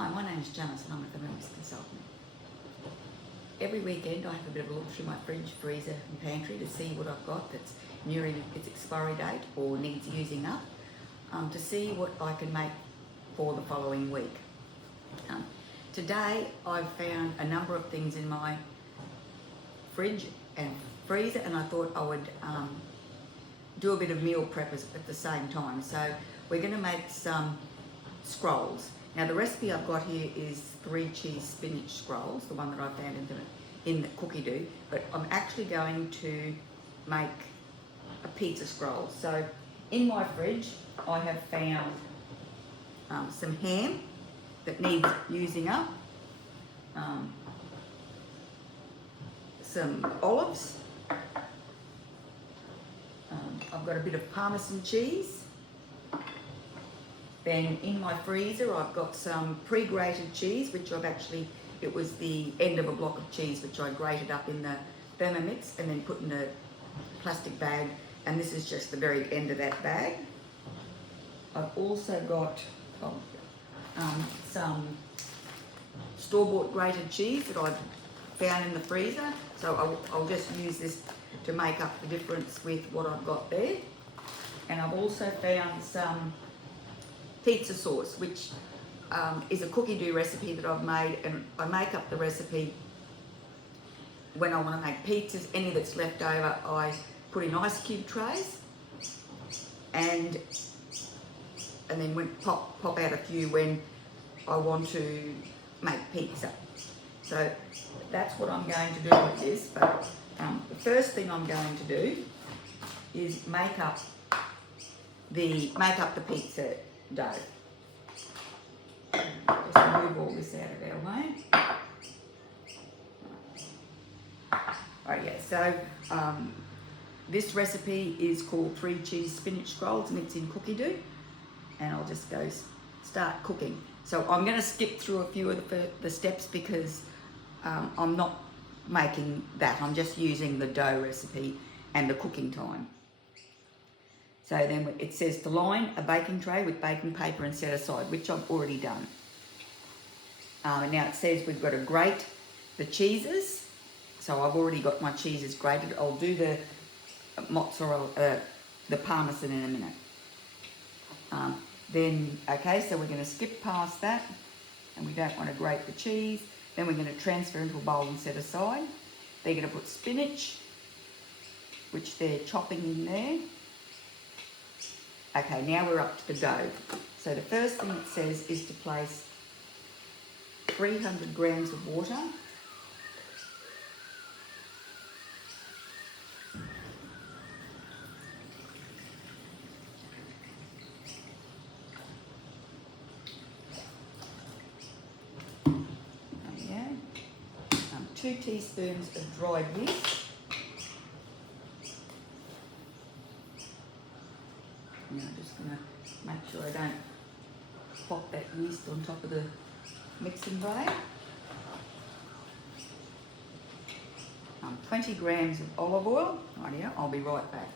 Hi, my name's Janice and I'm a Thermomix consultant. Every weekend I have a bit of a look through my fridge, freezer and pantry to see what I've got that's nearing its expiry date or needs using up, to see what I can make for the following week. Today I've found a number of things in my fridge and freezer, and I thought I would do a bit of meal prep at the same time. So we're going to make some scrolls. Now the recipe I've got here is 3 cheese spinach scrolls, the one that I found in the cookie dough, but I'm actually going to make a pizza scroll. So in my fridge I have found some ham that needs using up, some olives, I've got a bit of Parmesan cheese. Then in my freezer I've got some pre-grated cheese, which it was the end of a block of cheese which I grated up in the Thermomix and then put in a plastic bag, and this is just the very end of that bag. I've also got some store-bought grated cheese that I've found in the freezer, so I'll just use this to make up the difference with what I've got there. And I've also found some pizza sauce, which is a cookie dough recipe that I've made, and I make up the recipe when I want to make pizzas. Any that's left over I put in ice cube trays, and then pop out a few when I want to make pizza. So that's what I'm going to do with this. But the first thing I'm going to do is make up the pizza dough. Just move all this out of our way. Right, yeah, so this recipe is called 3 cheese spinach scrolls, and it's in cookie dough, and I'll just start cooking. So I'm going to skip through a few of the steps because I'm not making that. I'm just using the dough recipe and the cooking time. So then it says to line a baking tray with baking paper and set aside, which I've already done. And now it says we've got to grate the cheeses. So I've already got my cheeses grated. I'll do the mozzarella, the Parmesan in a minute. So we're going to skip past that, and we don't want to grate the cheese. Then we're going to transfer into a bowl and set aside. They're going to put spinach, which they're chopping in there. Okay, now we're up to the dough. So the first thing it says is to place 300 grams of water. There we go. 2 teaspoons of dried yeast. Now I'm just going to make sure I don't pop that yeast on top of the mixing bowl. 20 grams of olive oil. Rightio, I'll be right back.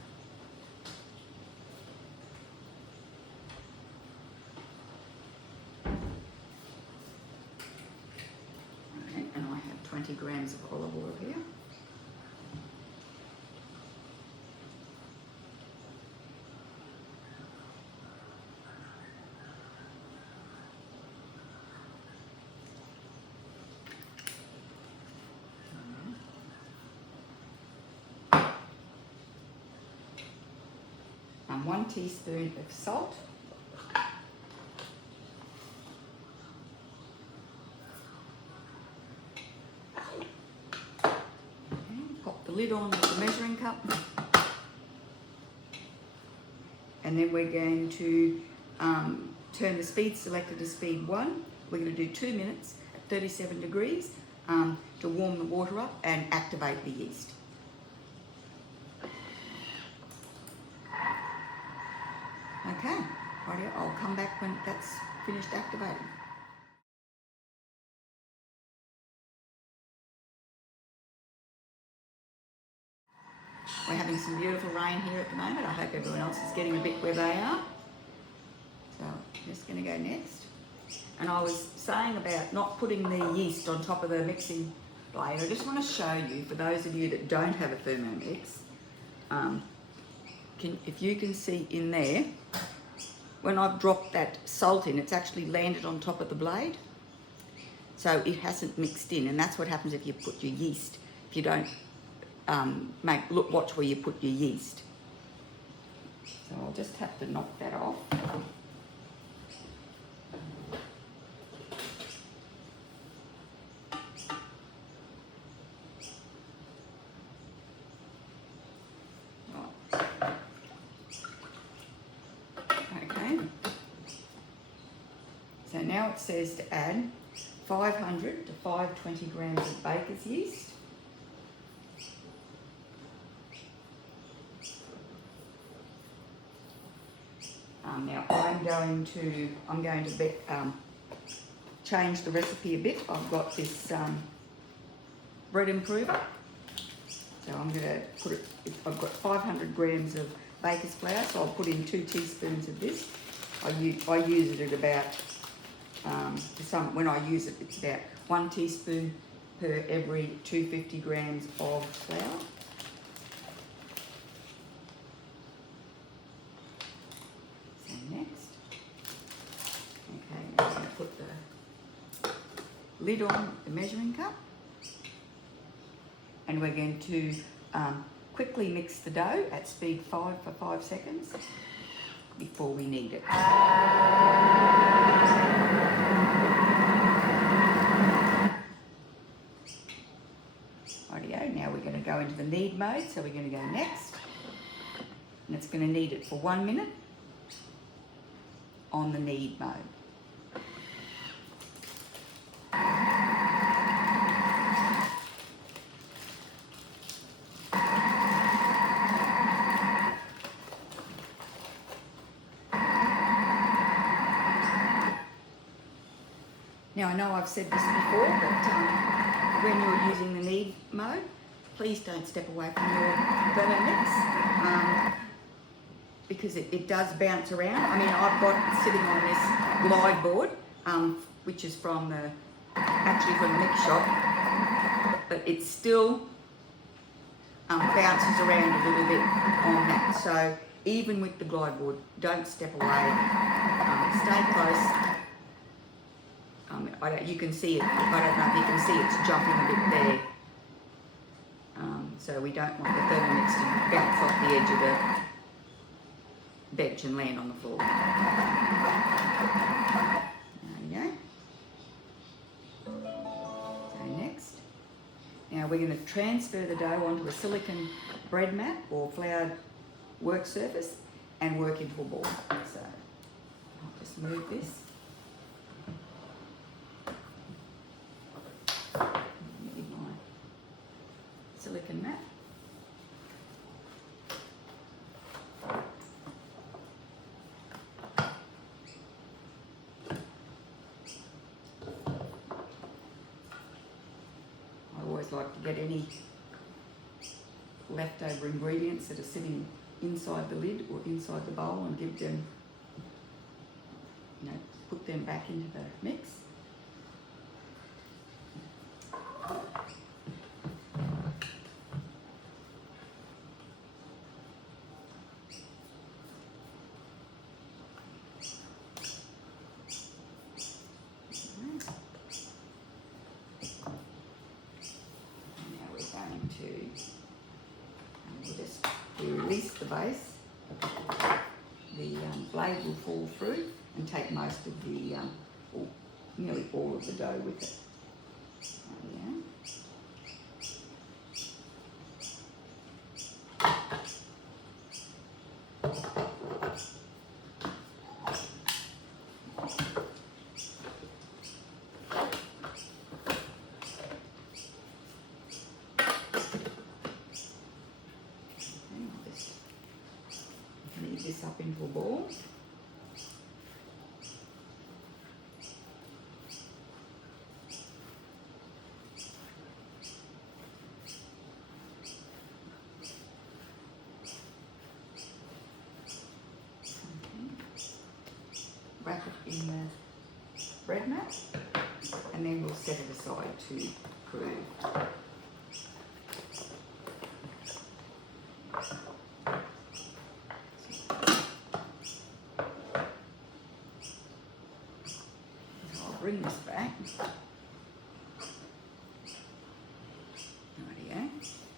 Okay, and I have 20 grams of olive oil here. And 1 teaspoon of salt. Pop the lid on with the measuring cup. And then we're going to turn the speed selector to speed 1. We're going to do 2 minutes at 37 degrees to warm the water up and activate the yeast. Okay, rightio, I'll come back when that's finished activating. We're having some beautiful rain here at the moment. I hope everyone else is getting a bit where they are. So I'm just going to go next. And I was saying about not putting the yeast on top of the mixing blade. I just want to show you, for those of you that don't have a Thermomix, if you can see in there, when I've dropped that salt in, it's actually landed on top of the blade. So it hasn't mixed in, and that's what happens if you put your yeast. If you don't watch where you put your yeast. So I'll just have to knock that off. Okay. So now it says to add 500 to 520 grams of baker's yeast. Now I'm going to change the recipe a bit. I've got this bread improver, so I'm going to put it. I've got 500 grams of baker's flour, so I'll put in 2 teaspoons of this. I use it at about when I use it, it's about 1 teaspoon per every 250 grams of flour. Next, okay, now I'm going to put the lid on the measuring cup, and we're going to quickly mix the dough at speed 5 for 5 seconds before we knead it. Rightio, now we're going to go into the knead mode, so we're going to go next, and it's going to knead it for 1 minute. On the knead mode. Now I know I've said this before, but when you're using the knead mode, please don't step away from your Thermomix. Because it does bounce around. I mean, I've got sitting on this glide board, which is actually from the mix shop, but it still bounces around a little bit on that. So even with the glide board, don't step away. Stay close. You can see it. I don't know if you can see it's jumping a bit there. So we don't want the Thermomix to bounce off the edge of the bench and land on the floor. There we go. So next, now we're going to transfer the dough onto a silicone bread mat or floured work surface and work into a ball. So I'll just move this. Need my silicone mat. Like to get any leftover ingredients that are sitting inside the lid or inside the bowl and give them, put them back into the mix. We release the base, the blade will fall through and take most of the, or nearly all of the dough with it. This up into a ball. Wrap it in the bread mat, and then we'll set it aside to prove. So I'll bring this back. Rightio.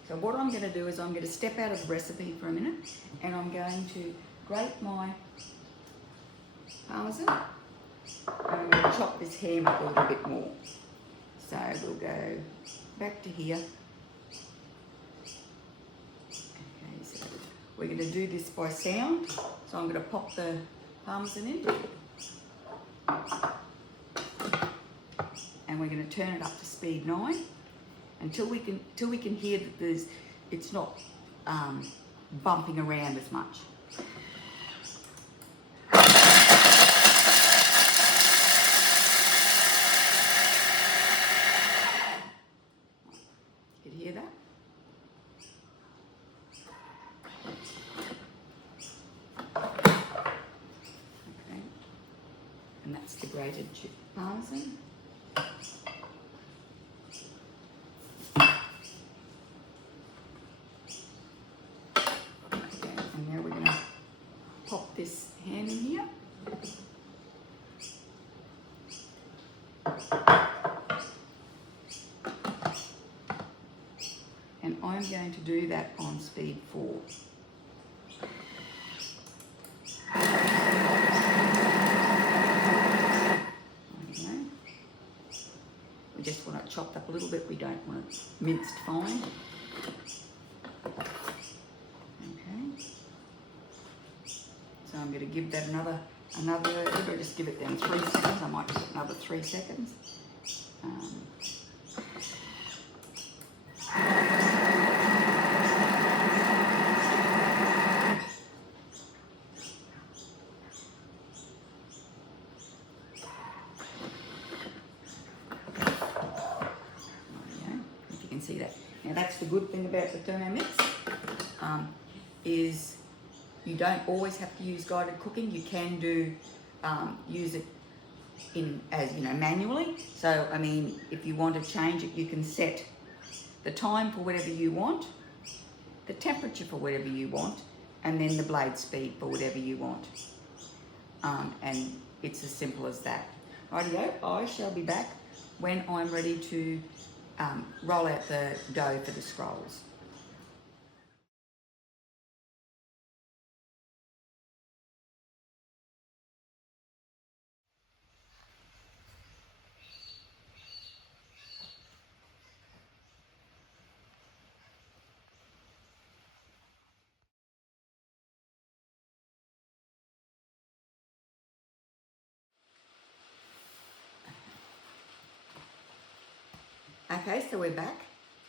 So what I'm going to do is I'm going to step out of the recipe for a minute, and I'm going to grate my parmesan, and I'm going to chop this ham up a little bit more. So we'll go back to here. Okay, so we're going to do this by sound. So I'm going to pop the parmesan in, and we're going to turn it up to speed 9 until we can hear that it's not bumping around as much. You can hear that? Okay, and that's the grated chip parmesan. And now we're going to pop this ham in here. And I'm going to do that on speed 4. Okay. We just want it chopped up a little bit. We don't want it minced fine. So I'm going to give that another, I'll just give it then 3 seconds. I might just another 3 seconds. If you can see that. Now that's the good thing about the Thermomix, is you don't always have to use guided cooking. You can do use it manually. So I mean, if you want to change it, you can set the time for whatever you want, the temperature for whatever you want, and then the blade speed for whatever you want. And it's as simple as that. Rightio, I shall be back when I'm ready to roll out the dough for the scrolls. Okay, so we're back.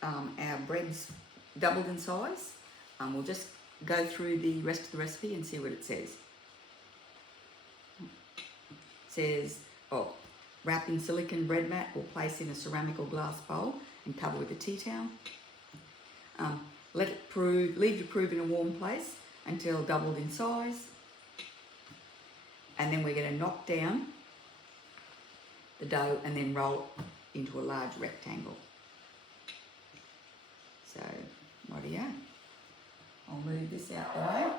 Our bread's doubled in size. We'll just go through the rest of the recipe and see what it says. It says, wrap in silicone bread mat or place in a ceramic or glass bowl and cover with a tea towel. Let it leave to prove in a warm place until doubled in size. And then we're going to knock down the dough and then roll it into a large rectangle. So, rightio. I'll move this out the way.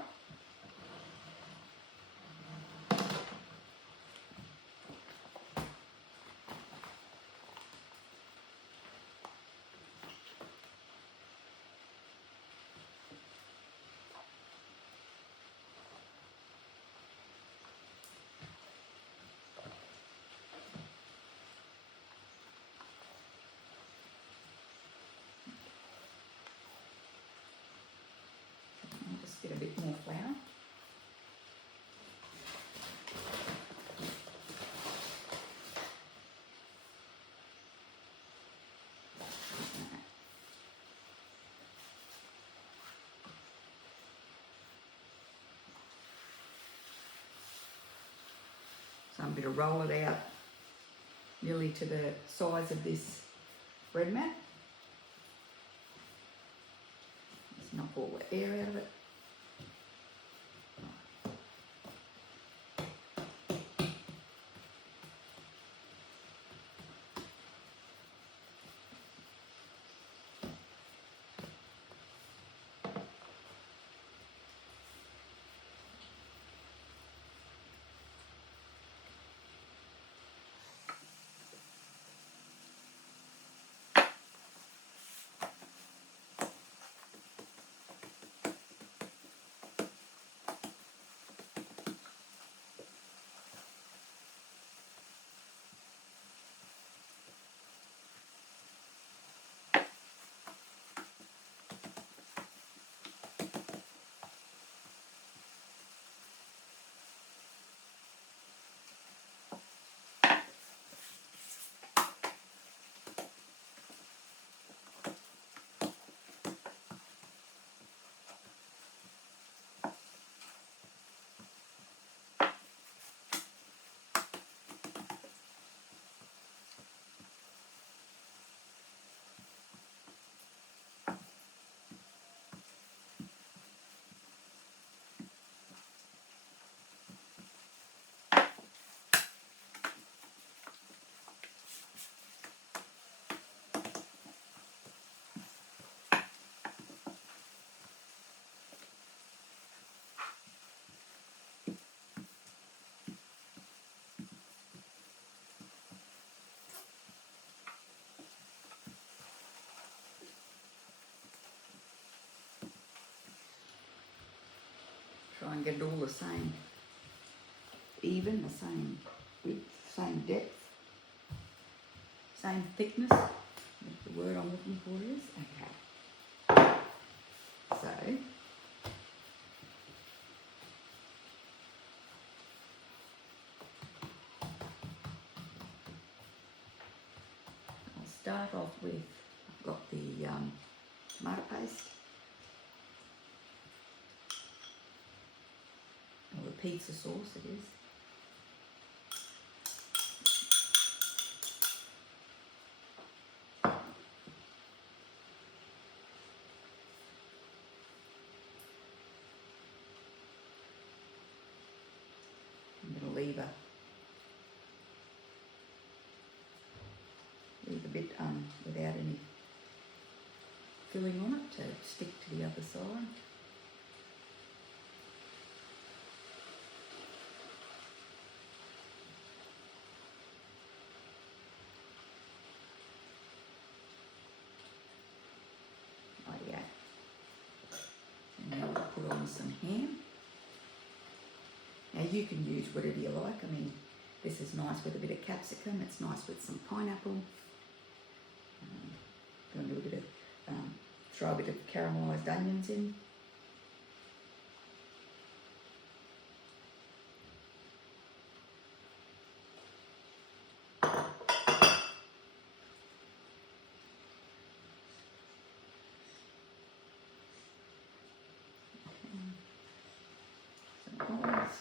Get a bit more flour. So I'm going to roll it out nearly to the size of this bread mat. Just knock all the air out of it. Try and get it all the same, even, the same width, same depth, same thickness. That's the word I'm looking for is. Okay. So, I'll start off with, I've got the tomato paste, or the pizza sauce it is. I'm going to leave a bit without any filling on it to stick to the other side. Oh yeah. And now we'll put on some ham. Now you can use whatever you like. I mean, this is nice with a bit of capsicum. It's nice with some pineapple. Going to do a bit of, throw a bit of caramelised onions in. Some olives.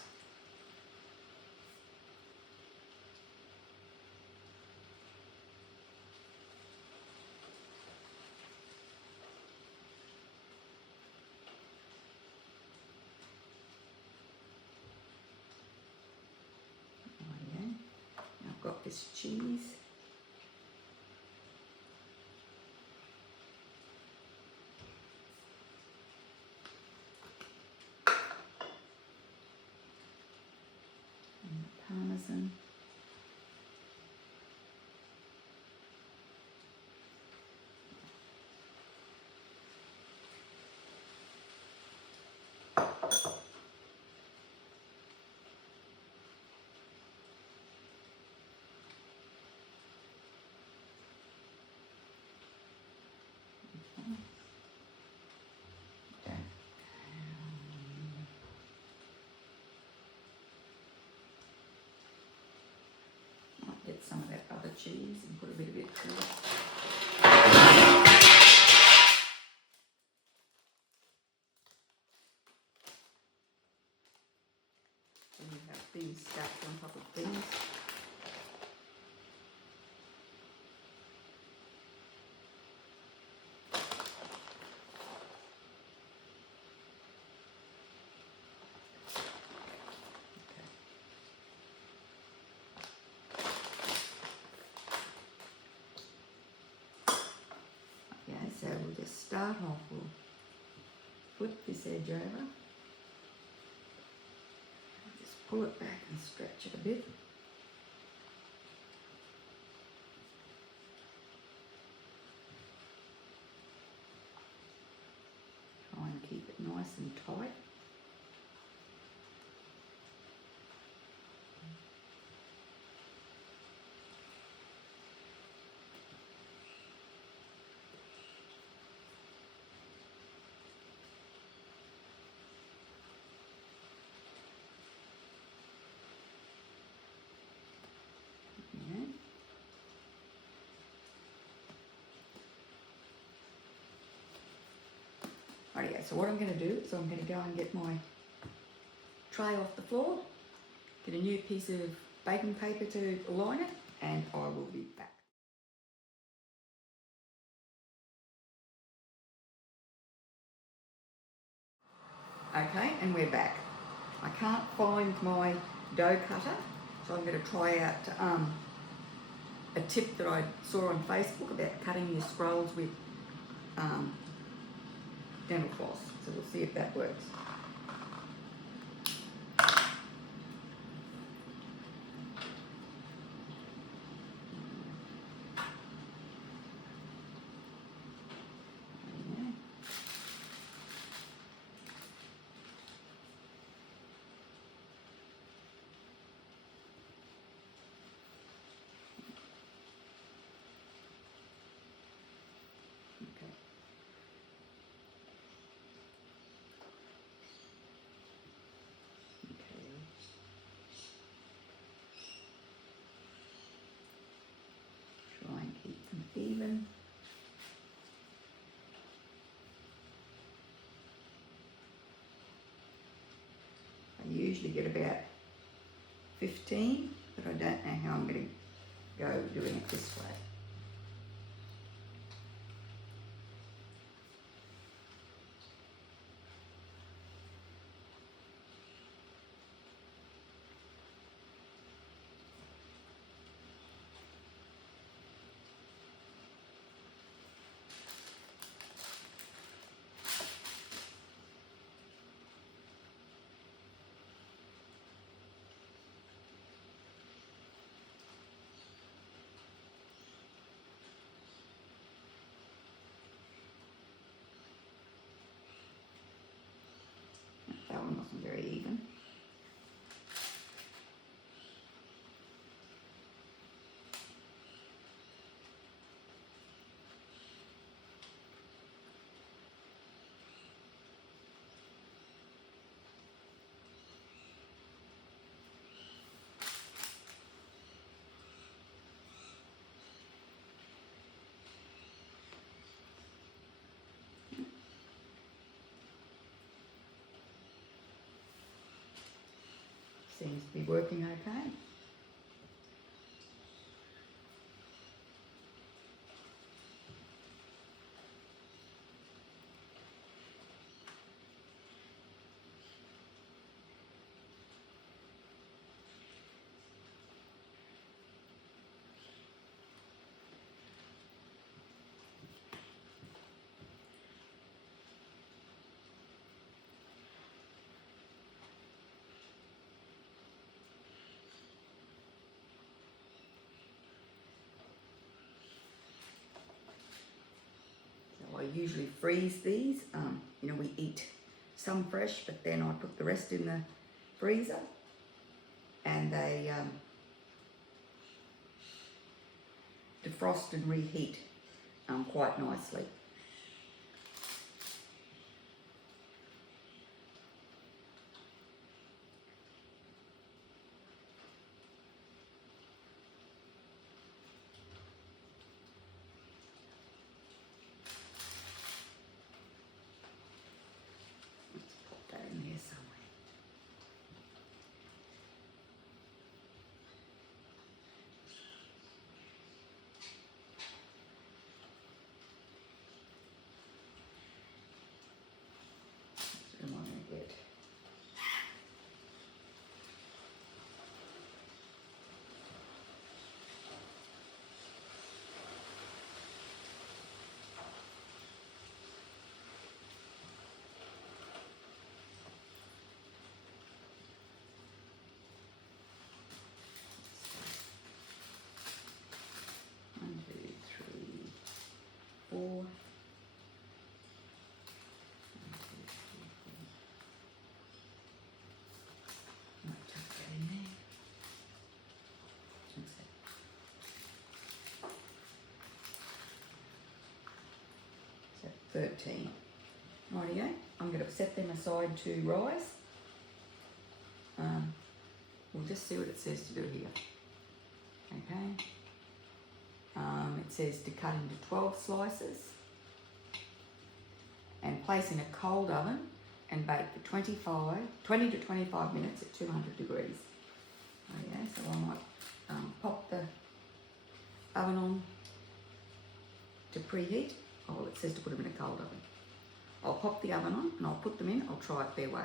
I've got this cheese. And the parmesan. Get some of that other cheese and put a bit of it through it. And you have these stacked on top of things. So we'll just start off, we'll flip this edge over, just pull it back and stretch it a bit. Try and keep it nice and tight. Rightio, so what I'm going to do is I'm going to go and get my tray off the floor, get a new piece of baking paper to line it, and I will be back. Okay, and we're back. I can't find my dough cutter, so I'm going to try out a tip that I saw on Facebook about cutting your scrolls with dental floss. So we'll see if that works. I usually get about 15, but I don't know how I'm going to go doing it this way. That one wasn't very even. Seems to be working okay. I usually freeze these. You know, we eat some fresh, but then I put the rest in the freezer, and they defrost and reheat quite nicely. In here somewhere. So I'm going to get one, two, three, four. Might tuck that in there. So 13. Rightio, I'm going to set them aside to rise. We'll just see what it says to do here. Okay. It says to cut into 12 slices and place in a cold oven and bake for 20 to 25 minutes at 200 degrees. Okay, so I might pop the oven on to preheat. Oh, it says to put them in a cold oven. I'll pop the oven on and I'll put them in. I'll try it their way.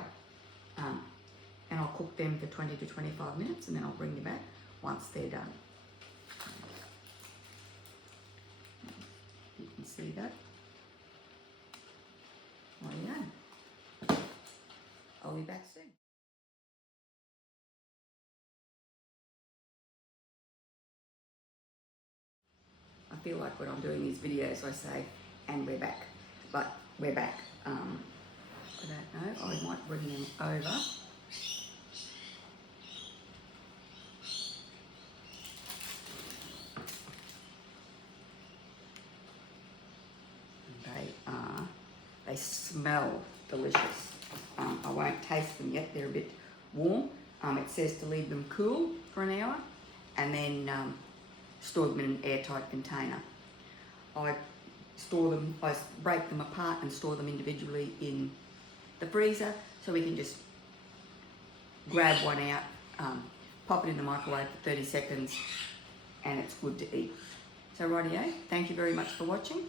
And I'll cook them for 20 to 25 minutes, and then I'll bring you back once they're done. You can see that. There you go. I'll be back soon. I feel like when I'm doing these videos I say, and we're back, but we're back. I don't know, I might bring them over. They smell delicious. I won't taste them yet, they're a bit warm. It says to leave them cool for an hour and then store them in an airtight container. I break them apart and store them individually in the freezer so we can just grab one out, pop it in the microwave for 30 seconds, and it's good to eat. So rightio, thank you very much for watching.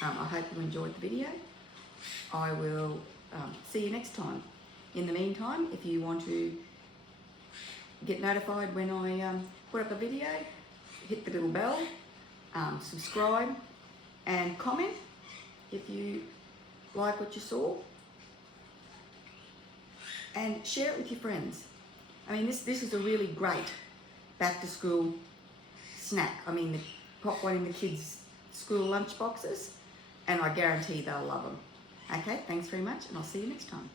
I hope you enjoyed the video. I will see you next time. In the meantime, if you want to get notified when I put up a video, hit the little bell, subscribe and comment if you like what you saw, and share it with your friends. I mean, this is a really great back to school snack. I mean, pop one in the kids' school lunch boxes, and I guarantee they'll love them. Okay, thanks very much, and I'll see you next time.